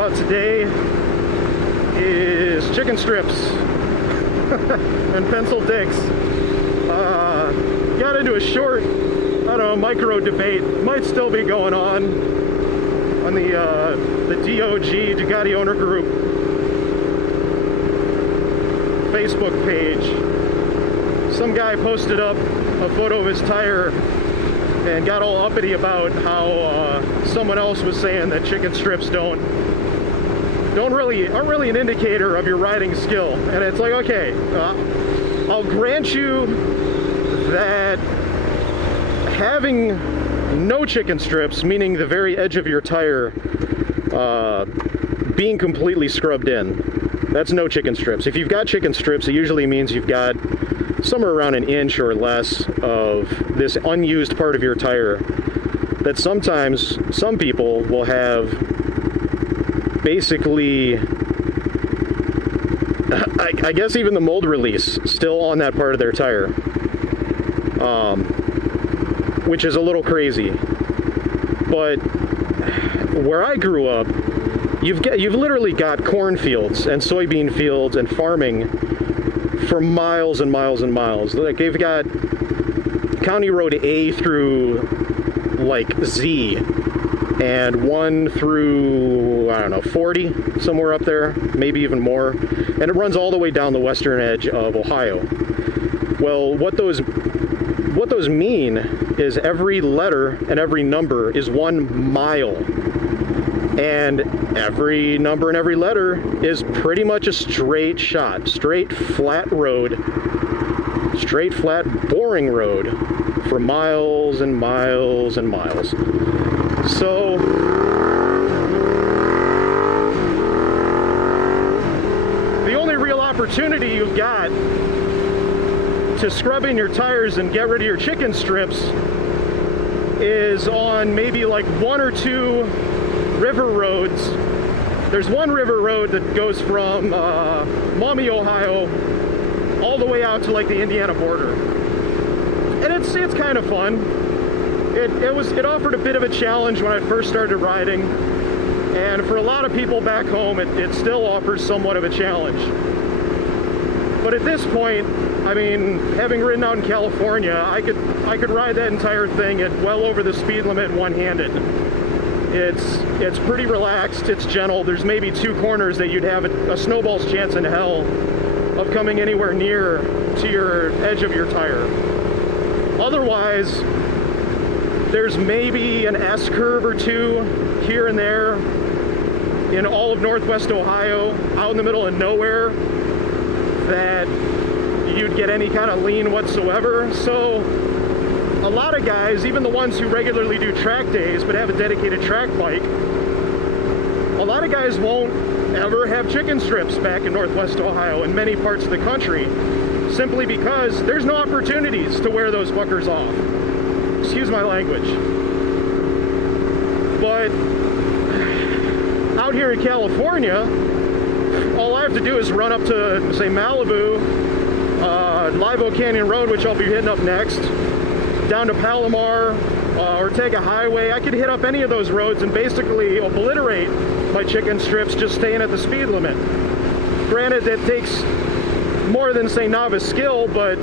about today is chicken strips and pencil dicks. Got into a short, I don't know, micro debate, might still be going on the DOG, Ducati Owner Group Facebook page. Some guy posted up a photo of his tire and got all uppity about how someone else was saying that chicken strips aren't really an indicator of your riding skill. And it's like, okay, I'll grant you that having no chicken strips, meaning the very edge of your tire being completely scrubbed in, that's no chicken strips. If you've got chicken strips, it usually means you've got somewhere around an inch or less of this unused part of your tire that sometimes some people will have basically, I guess even the mold release still on that part of their tire, which is a little crazy. But where I grew up, you've literally got cornfields and soybean fields and farming for miles and miles and miles. Like, they've got County Road A through like Z, and one through, I don't know, 40, somewhere up there, maybe even more, and it runs all the way down the western edge of Ohio. Well, what those mean is every letter and every number is 1 mile, and every number and every letter is pretty much a straight shot, straight flat road, straight flat boring road for miles and miles and miles. So the only real opportunity you've got to scrub in your tires and get rid of your chicken strips is on maybe like 1 or 2 river roads. There's one river road that goes from Maumee, Ohio, all the way out to like the Indiana border, and it's kind of fun. It offered a bit of a challenge when I first started riding, and for a lot of people back home, it still offers somewhat of a challenge. But at this point, I mean, having ridden out in California, I could ride that entire thing at well over the speed limit one-handed. It's pretty relaxed, it's gentle. There's maybe 2 corners that you'd have a snowball's chance in hell of coming anywhere near to your edge of your tire. Otherwise, there's maybe an S-curve or 2 here and there in all of Northwest Ohio, out in the middle of nowhere, that you'd get any kind of lean whatsoever. So a lot of guys, even the ones who regularly do track days but have a dedicated track bike, a lot of guys won't ever have chicken strips back in Northwest Ohio and many parts of the country, simply because there's no opportunities to wear those fuckers off. Excuse my language. But out here in California, all I have to do is run up to, say, Malibu, Live Oak Canyon Road, which I'll be hitting up next, down to Palomar, Ortega Highway. I could hit up any of those roads and basically obliterate my chicken strips just staying at the speed limit. Granted, that takes more than, say, novice skill, but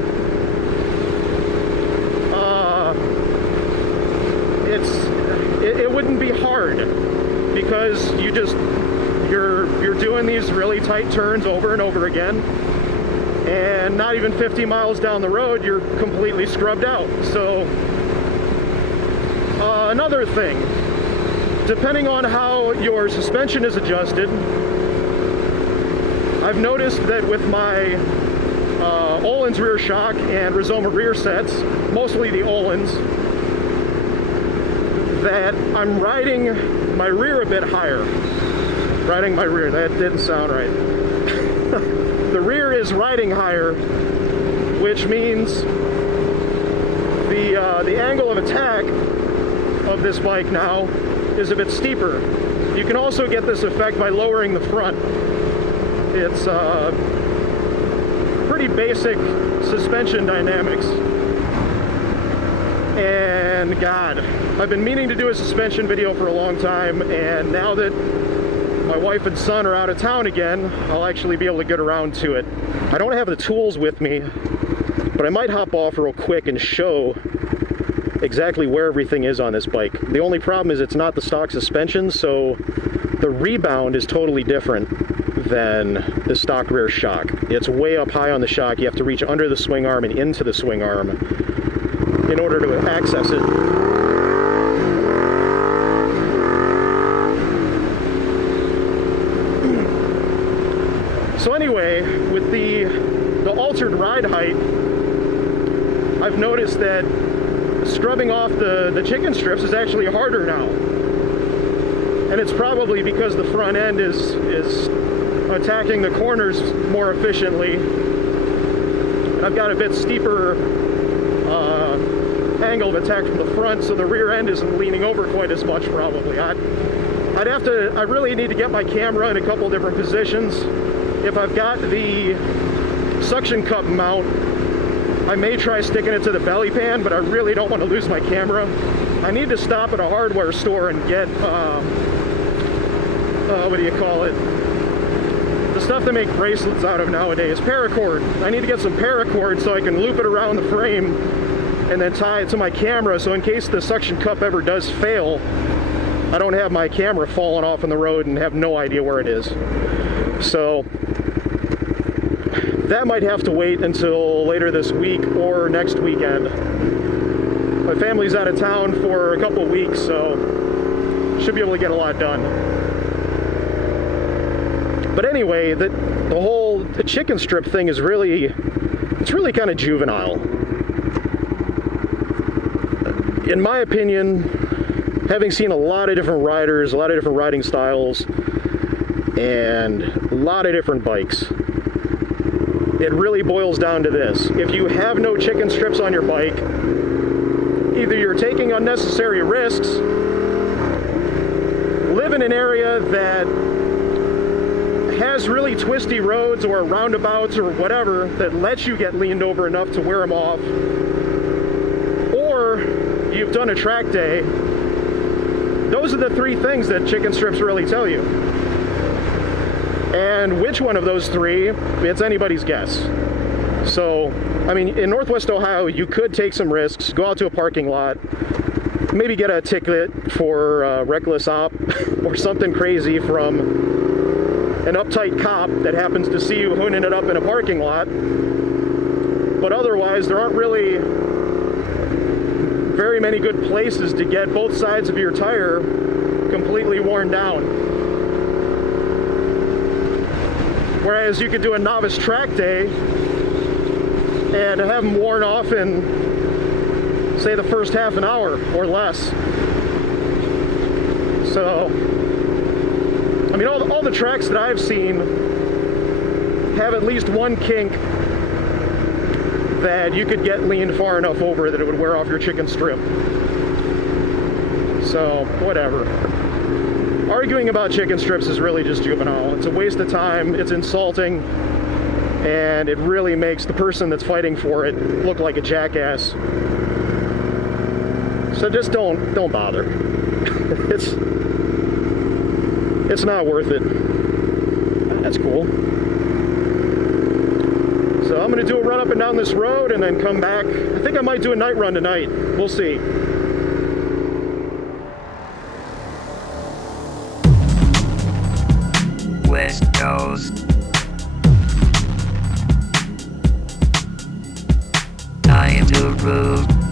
it wouldn't be hard, because you're doing these really tight turns over and over again, and not even 50 miles down the road, you're completely scrubbed out. So another thing, depending on how your suspension is adjusted, I've noticed that with my Öhlins rear shock and Rizoma rear sets, mostly the Öhlins, that I'm riding my rear a bit higher. Riding my rear, that didn't sound right. The rear is riding higher, which means the angle of attack of this bike now is a bit steeper. You can also get this effect by lowering the front. It's pretty basic suspension dynamics. And God, I've been meaning to do a suspension video for a long time, and now that my wife and son are out of town again, I'll actually be able to get around to it. I don't have the tools with me, but I might hop off real quick and show exactly where everything is on this bike. The only problem is it's not the stock suspension, so the rebound is totally different than the stock rear shock. It's way up high on the shock. You have to reach under the swing arm and into the swing arm in order to access it. So anyway, with the altered ride height, I've noticed that scrubbing off the chicken strips is actually harder now. And it's probably because the front end is attacking the corners more efficiently. And I've got a bit steeper angle of attack from the front, so the rear end isn't leaning over quite as much probably. I really need to get my camera in a couple different positions. If I've got the suction cup mount, I may try sticking it to the belly pan, but I really don't want to lose my camera. I need to stop at a hardware store and get, what do you call it? The stuff they make bracelets out of nowadays, paracord. I need to get some paracord so I can loop it around the frame and then tie it to my camera, so in case the suction cup ever does fail, I don't have my camera falling off on the road and have no idea where it is. So that might have to wait until later this week or next weekend. My family's out of town for a couple weeks, so should be able to get a lot done. But anyway, the whole chicken strip thing is really kind of juvenile. In my opinion, having seen a lot of different riders, a lot of different riding styles, and a lot of different bikes, it really boils down to this. If you have no chicken strips on your bike, either you're taking unnecessary risks, live in an area that has really twisty roads or roundabouts or whatever that lets you get leaned over enough to wear them off, or you've done a track day. Those are the three things that chicken strips really tell you. And which one of those three, it's anybody's guess. So, I mean, in Northwest Ohio, you could take some risks, go out to a parking lot, maybe get a ticket for reckless op or something crazy from an uptight cop that happens to see you hooning it up in a parking lot. But otherwise, there aren't really very many good places to get both sides of your tire completely worn down. Whereas you could do a novice track day and have them worn off in, say, the first half an hour or less. So, I mean, all the tracks that I've seen have at least one kink that you could get leaned far enough over that it would wear off your chicken strip. So, whatever. Arguing about chicken strips is really just juvenile. It's a waste of time, it's insulting, and it really makes the person that's fighting for it look like a jackass. So just don't bother. It's not worth it. That's cool. So I'm gonna do a run up and down this road and then come back. I think I might do a night run tonight. We'll see. West Coast. Time to prove.